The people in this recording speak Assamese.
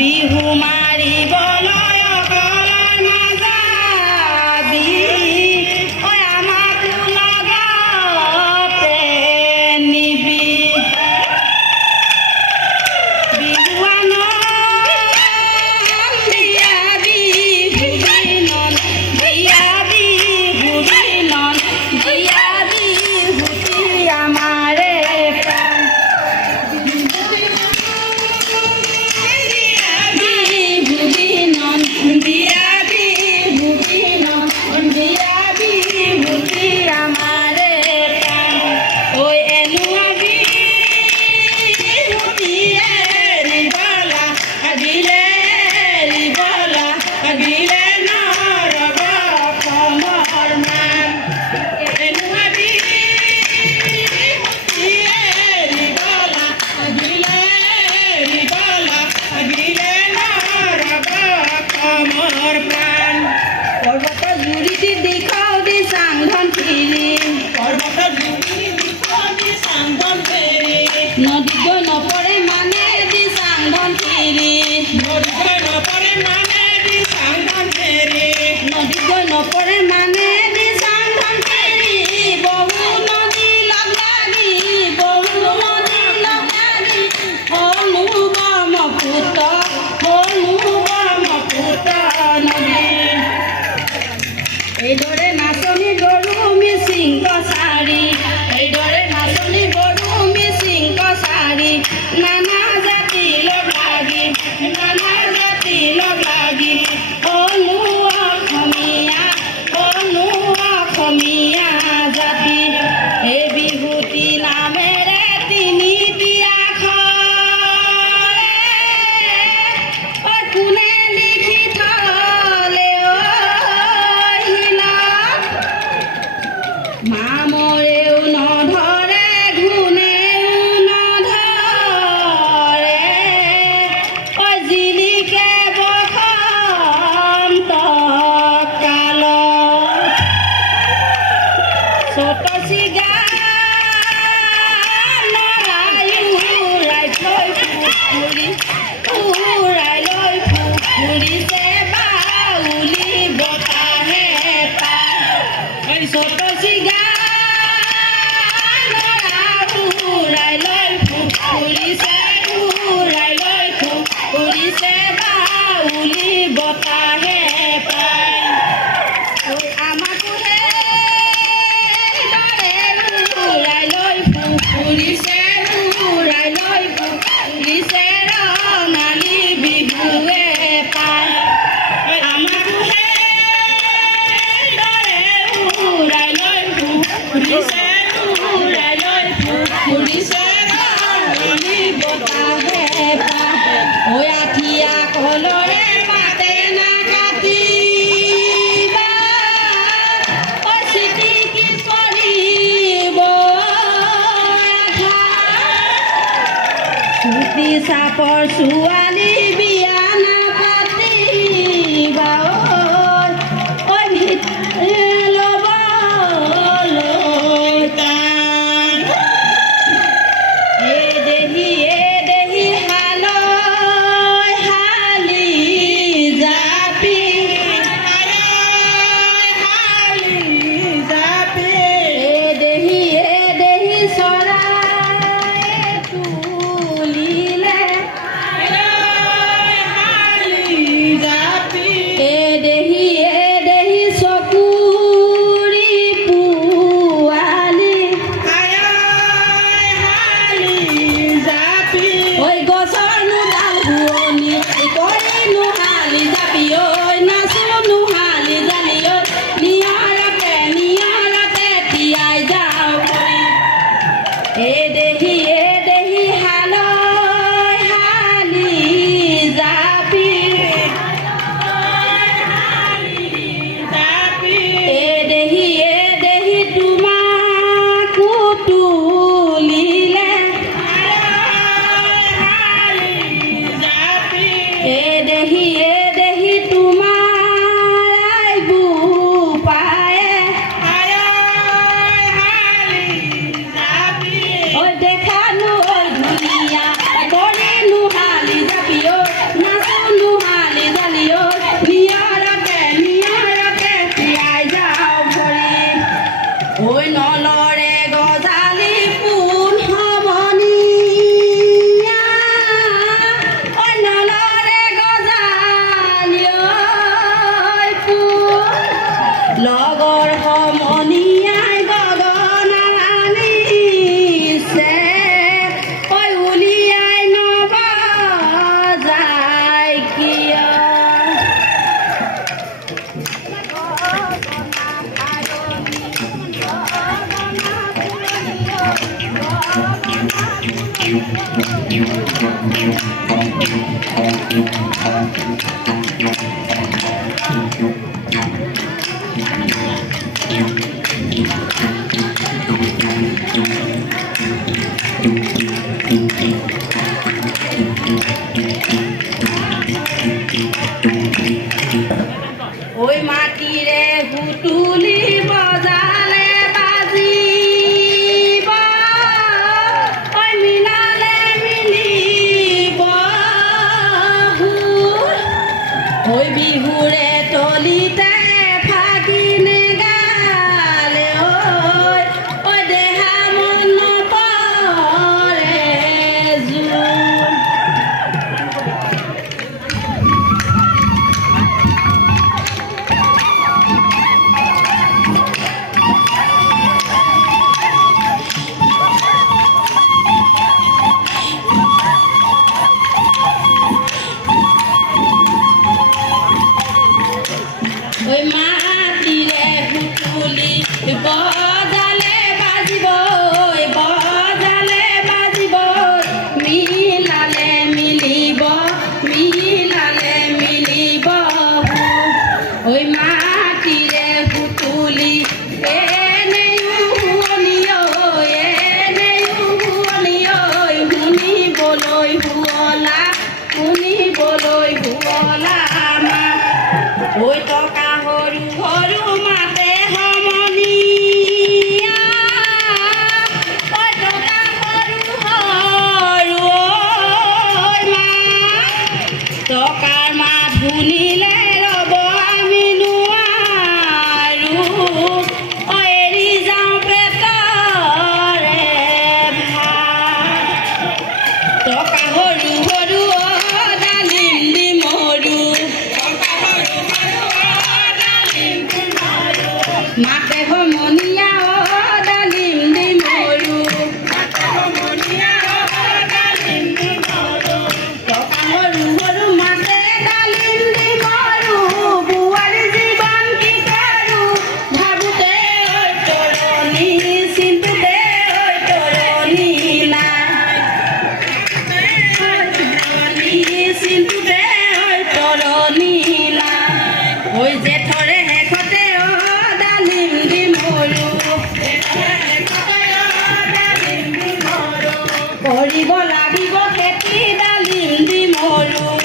বিহুৱান বাপৰ ছোৱালী বিয়া নাপাতিবা ঐ ল'বলৈ টান এ দেহি হালৈ হালি জাপি এ দেহি চৰাই তুলিলে এ দেহি চকুৰি পোৱালি ঐ গছৰ নোডাল শুৱনি কৰিনো হালি জাপি ঐ নাচোনো হালি জালি ঐ নিয়ৰতে তিয়াই যাওঁ এ দেহি হালৈ হালি জাপি এ দেহি তোমাকো তুলিলে এ দেহি তোমাৰ বোপায়ে ঐ দেখানো ঐ ধুনীয়া কৰিনো হালি জাপি ঐ নাচোনো হালি জালি ঐ নিয়ৰতে তিয়াই যাওঁ ভৰি ঐ নলৰে গজালি পোন সমনীয়া ঐ নলৰে গজালি ঐ পোন লগৰ সমনীয়াই গগনা আনিছে ঐ উলিয়াই নবজায় কিয় ঐ মাটিৰে সুতুলি বজালে বাজিব ঐ মিলালে মিলিব সুৰ ঐ বিহুৰে তলিতে ফাগিনে গালে ঐ দেহা মন নপৰে জোৰ ঐ মাটিৰে সুতুলি বজালে বাজিব মিলালে মিলিব ঐ মাটিৰে সুতুলি এনেও শুৱনি শুনিবলৈ শুৱলা ঐ টকা সৰু মাতে সমনীয়া ঐ টকা সৰু মা টকাৰ মাত শুনিলে ৰ'ব আমি নোৱাৰো ঐ এৰি যাওঁ পেটৰে ভাত টকা সৰু ডালিম দি মৰু মাতে সমনীয়া ডালিম দি মৰু টকা সৰু মাতে ডালিম দি মৰু বোৱাৰী জীৱন কি কৰো ভাবোতে তৰণি চিন্তুতে তৰণি চিন্তুতে তৰণি ঐ জেঠৰে শেষতে ডালিম দি মৰু কৰিব লাগিব খেতি ডালিম দি মৰু